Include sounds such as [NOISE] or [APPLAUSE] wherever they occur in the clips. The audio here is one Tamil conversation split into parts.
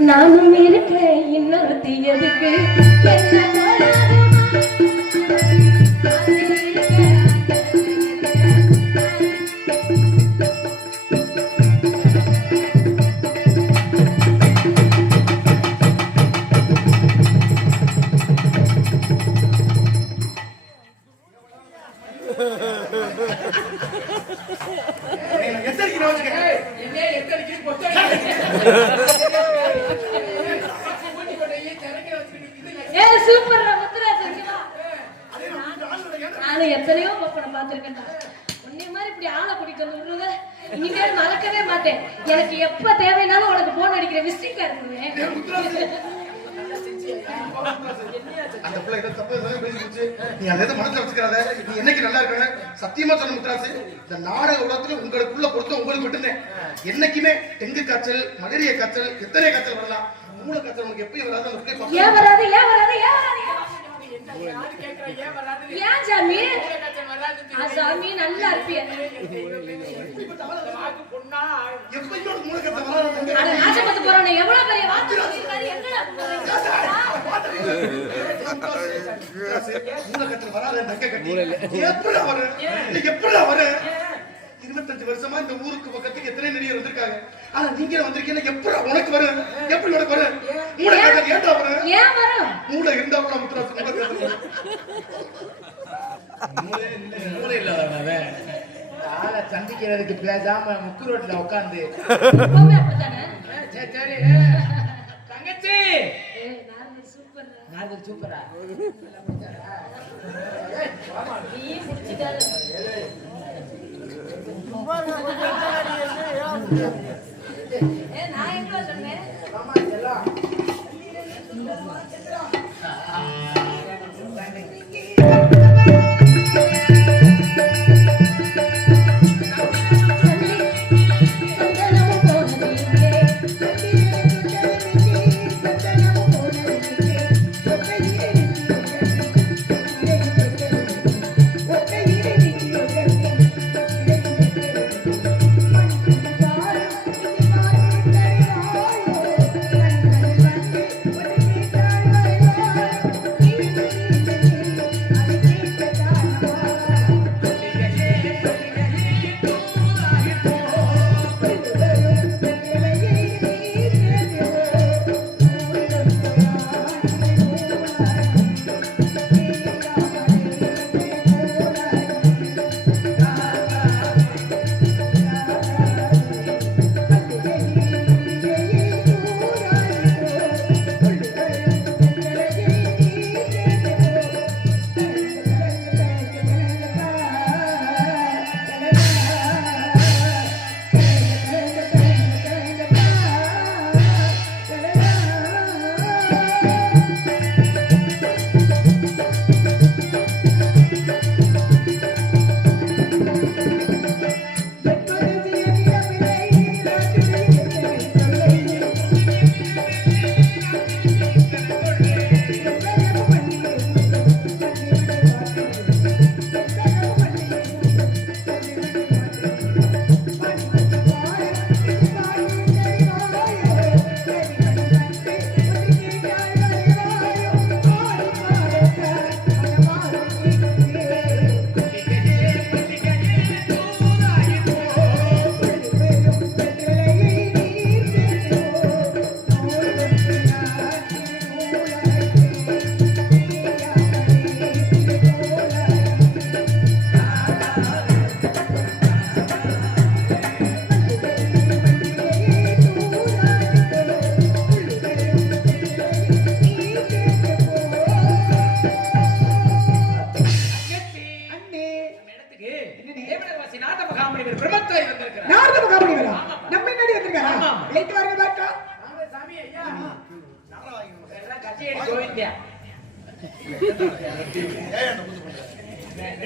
நானும் இருக்கேன் இன்னொருத்தி எதுக்கு என்ன [LAUGHS] போலாதுமா? என்னை கார்டு அந்த பிள்ளை ஏதோ தப்பு ஏதோ. நீ அதை எதுவும் மனசுல வச்சுக்கிறாத. நீ என்னைக்கு நல்லா இருக்கணும். சத்தியமா சொன்ன முத்துராசு, இந்த நாடக உலகத்துல உங்களுக்குள்ள பொறுத்த உங்களுக்கு மட்டும்தான். என்னைக்குமே டெங்கு காய்ச்சல் மலேரியா காய்ச்சல் எத்தனை காய்ச்சல் வரலாம் மூளை காய்ச்சல் உனக்கு எப்பயும் வராது அந்த பிள்ளை ஏன் வராது ஏன் வராது ஏன் வராது ஏன் வராது? தம்பி. அட நாசப்பட்டு போறவன எவ்வளவு பெரிய வார்த்தை சொல்லிருக்காரு என்னடா காய்ச்சல் வராது நக்கை கட்டி. எப்படிடா வரும்? நீ எப்படிடா வரும்? இருபத்தஞ்சு வருஷமா இந்த ஊருக்கு பக்கத்துக்கு எத்தனை நிறைய வந்திருக்காங்க? ஆனா நீங்க வந்திருக்கீங்க எப்படி உனக்கு வரும் எப்படி உனக்கு வரும் காய்ச்சல் ஏன்டா வரும்? மூளை இருந்தா கூட முத்துராசு மூளை காய்ச்சல் வரும். மூளை இல்லாதவன் ஆளை சந்திக்கிறதுக்கு பேசாம முக்கு ரோட்ல உட்காந்து சரி சரி தங்கச்சி! நார்மல் சூப்பரா நீ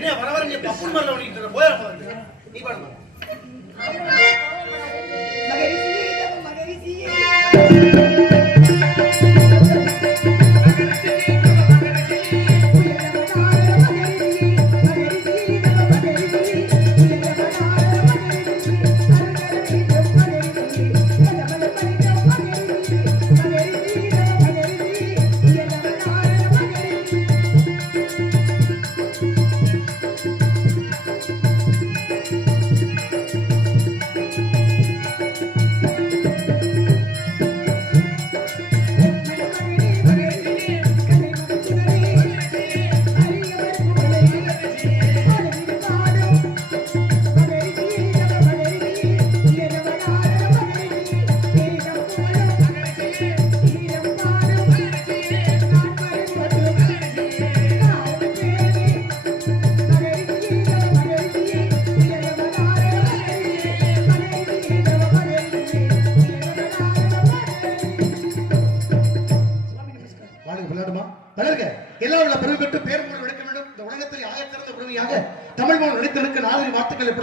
என்ன வர வர நீ பப்புன் மாதிரி ஓடிட்டு இருக்க? போயா நீ பாருங்க.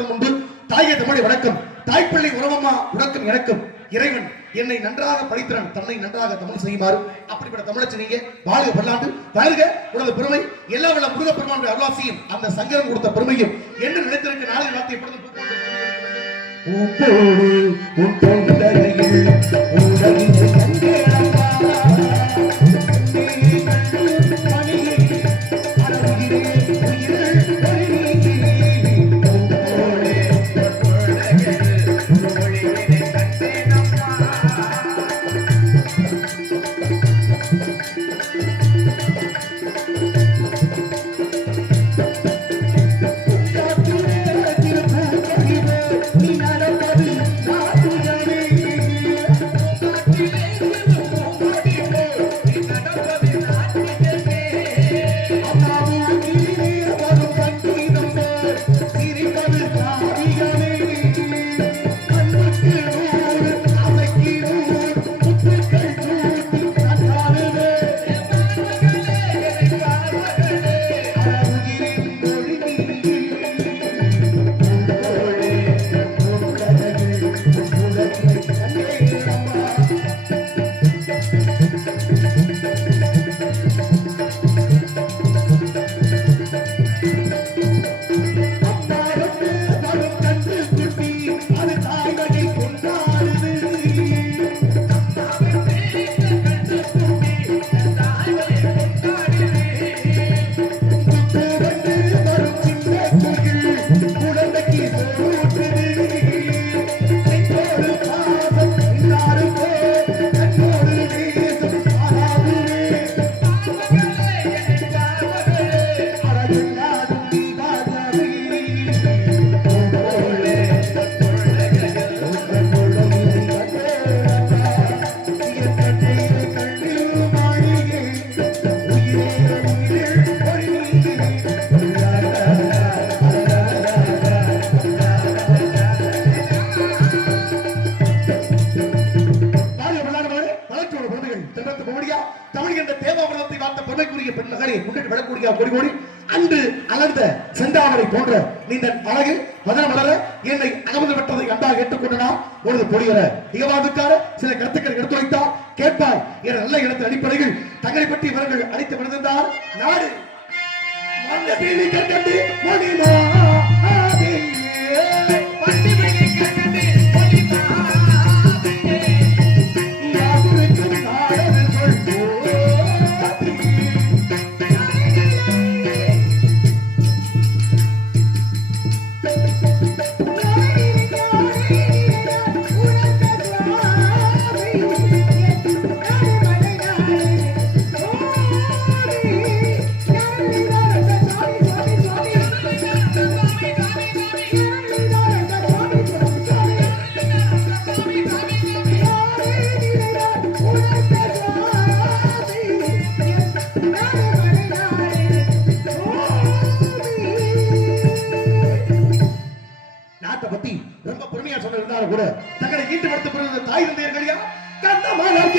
வார்த்தைகள் எப்படும் உண்டு தாயே தமிழை வணக்கம் தாய்ப்பிள்ளை உறவம்மா உனக்கும் எனக்கும் இறைவன் என்னை நன்றாக படித்திறன் தன்னை நன்றாக தமிழ் செய்யுமாறு அப்படிப்பட்ட தமிழச்சி நீங்க வாழ்க பல்லாண்டு வாழ்க உனது பெருமை எல்லா வல்ல முருக பெருமானுடைய அருளாசியும் அந்த சங்கரன் கொடுத்த பெருமையும் என்று நினைத்திருக்க நாலு வார்த்தை எப்பொழுதும் உன் என்ற பார்த்த வார்த்த பெருமைக்குரிய பெண் மகனை முன்னிட்டு விடக்கூடிய கொடி கொடி, அன்று அலர்ந்த செந்தாமரை போன்ற நீண்ட அழகு மதன மலர என்னை அகமது பெற்றதை கண்டாக ஏற்றுக்கொண்டனா? உனது பொடியர. இகவாதுக்கார சில கருத்துக்கள் எடுத்துரைத்தார் கேட்பார் என நல்ல இடத்தின் அடிப்படையில் தங்களை பற்றி இவர்கள் அழைத்து விழுந்தார் நாடு. மந்த பீலி கட்டி மணிமா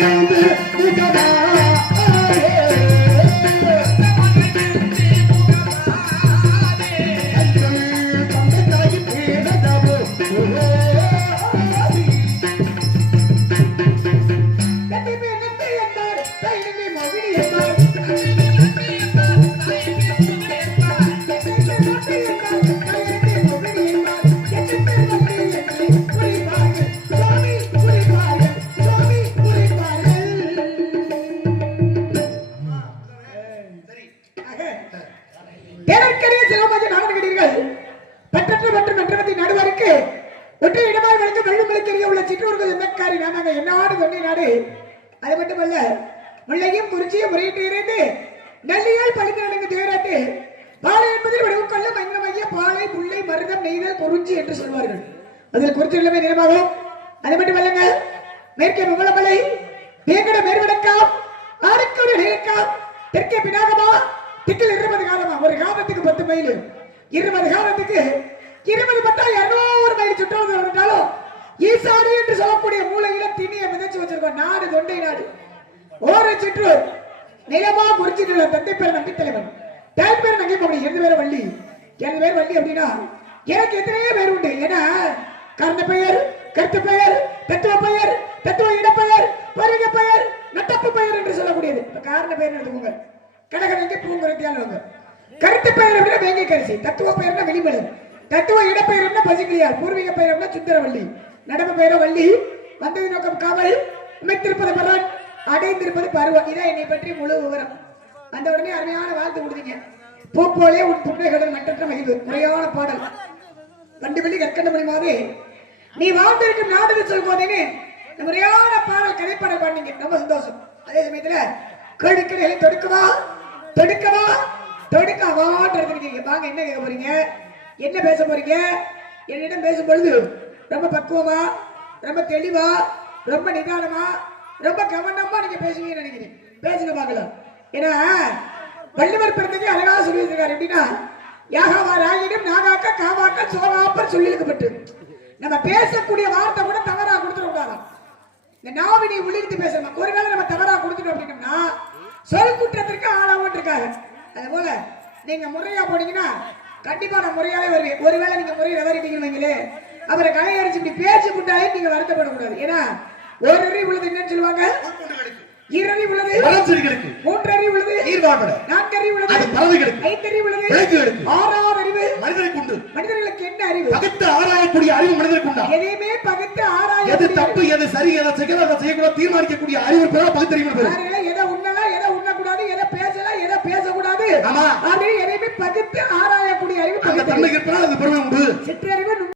கந்த மலர் குறிச்சியை முறையிட்டு இருந்து நெல்லியால் பழித்து நடங்க தேராட்டு. பாலை என்பதில் வடிவம் கொள்ள மங்கமைய பாலை முல்லை மருதம் நெய்தல் குறிஞ்சி என்று சொல்வார்கள். அதில் குறிச்சி எல்லாமே நிறமாகும் அது மட்டுமல்லங்க மேற்கே முகலமலை வேங்கட மேற்வடக்கம் ஆறுக்கோடு நீலக்கம் தெற்கே பினாகமா திக்கில் இருபது காலமா ஒரு காலத்துக்கு பத்து மைல். இருபது காலத்துக்கு இருபது பத்தா இருநூறு மைல் சுற்றுவது இருந்தாலும் ஈசாடு என்று சொல்லக்கூடிய மூலையில திணியை மிதச்சு வச்சிருக்கோம். நாடு தொண்டை நாடு. ஓர சிற்றூர் நிலமா குறிச்சிட்டு தந்தை பேர் நம்பி தலைவன். தாய் பேர் நங்கை மகன் எந்த பேர் வள்ளி. எனது பேர் வள்ளி அப்படின்னா எனக்கு எத்தனையோ பேர் உண்டு. ஏன்னா கர்ண பெயர் கருத்து பெயர் தத்துவ பெயர் தத்துவ இடப்பெயர் பருக பெயர் நட்டப்பு பெயர் என்று சொல்லக்கூடியது. இப்ப காரண பெயர் எடுத்துக்கோங்க. கடகரங்கை பூங்குரத்தியானவங்க கருத்து பெயர் அப்படின்னா வேங்கை கரிசி. தத்துவ பெயர்னா வெளிமலர் தத்துவ இடப்பெயர்னா பசிக்கிளியார். பூர்வீக பெயர்னா சுந்தரவள்ளி. நடப்பு பெயரோ வள்ளி. வந்தது நோக்கம் காவல். அமைத்திருப்பது பரவன் அடைந்திருப்பது பருவம். இதான் என்னை பற்றி முழு விவரம். அந்த உடனே அருமையான வாழ்த்து கொடுத்தீங்க. பூப்போலே போலே உன் புண்ணைகளுடன் மற்றற்ற மகிழ்வு. முறையான பாடல். வண்டி வெள்ளி கற்கண்ட மொழிமாவே நீ வாழ்ந்திருக்கும் நாடு சொல்லும் போதேன்னு முறையான பாடல் கதைப்பாடல் பாடினீங்க. ரொம்ப சந்தோஷம். அதே சமயத்துல கேடுக்கடைகளை தொடுக்கவா? தொடுக்கவா? தொடுக்கவான்னு இருக்கீங்க வாங்க என்ன கேட்க போறீங்க? என்ன பேச போறீங்க? என்னிடம் பேசும் பொழுது ரொம்ப பக்குவமா ரொம்ப தெளிவா ரொம்ப நிதானமா ரொம்ப கவனமா நீங்க பேசுவீங்கன்னு நினைக்கிறேன். பேசுங்க பார்க்கலாம். ஏன்னா வள்ளுவர் பிறந்தது அழகா சொல்லி எப்படின்னா யாகவா ராயிடம் நாகாக்க காவாக்க சோகாப்பர் சொல்லியிருக்கப்பட்டு. நம்ம பேசக்கூடிய வார்த்தை கூட தவறா கொடுத்துட கூடாதாம் இந்த நாவினை உள்ளிருந்து பேசணும்? ஒருவேளை நம்ம தவறா கொடுத்துட்டோம் அப்படின்னம்னா சொல் குற்றத்திற்கு ஆளாவும் இருக்காங்க அது போல நீங்க முறையா போனீங்கன்னா கண்டிப்பா நான் முறையாவே வருவேன். ஒருவேளை நீங்க முறையை தவறிட்டீங்கன்னு வைங்களேன். அவரை கலையரிச்சு இப்படி பேச்சு விட்டாலே நீங்க வருத்தப்படக்கூடாது. ஏன்னா ஒரு அறிவு உள்ளது என்னன்னு சொல்லுவாங்க? ஈரறி உள்ளது. மரச்செடிகளுக்கு, மூன்றறி உள்ளது. உள்ளது. அது பறவைகளுக்கு, உள்ளது. விலங்குகளுக்கு, ஆறாவது அறிவு. உண்டு. மனிதர்களுக்கு என்ன அறிவு? பகுத்து ஆராயக்கூடிய அறிவு மனிதனுக்கு உண்டா? எதையுமே பகுத்து எது தப்பு எது சரி எதை செய்யலாம் எதை செய்யக்கூடாது தீர்மானிக்கக்கூடிய அறிவு பேர் பேர் பாருங்களேன், எதை உண்ணலாம் எதை உண்ணக்கூடாது எதை பேசலாம் எதை பேசக்கூடாது? ஆமா. அப்படின்னு எதையுமே பகுத்து ஆராயக்கூடிய அறிவு அந்த பகுத்தறிவு. தன்மை இருப்பதால் அது பெருமை உண்டு. சிற்றறிவு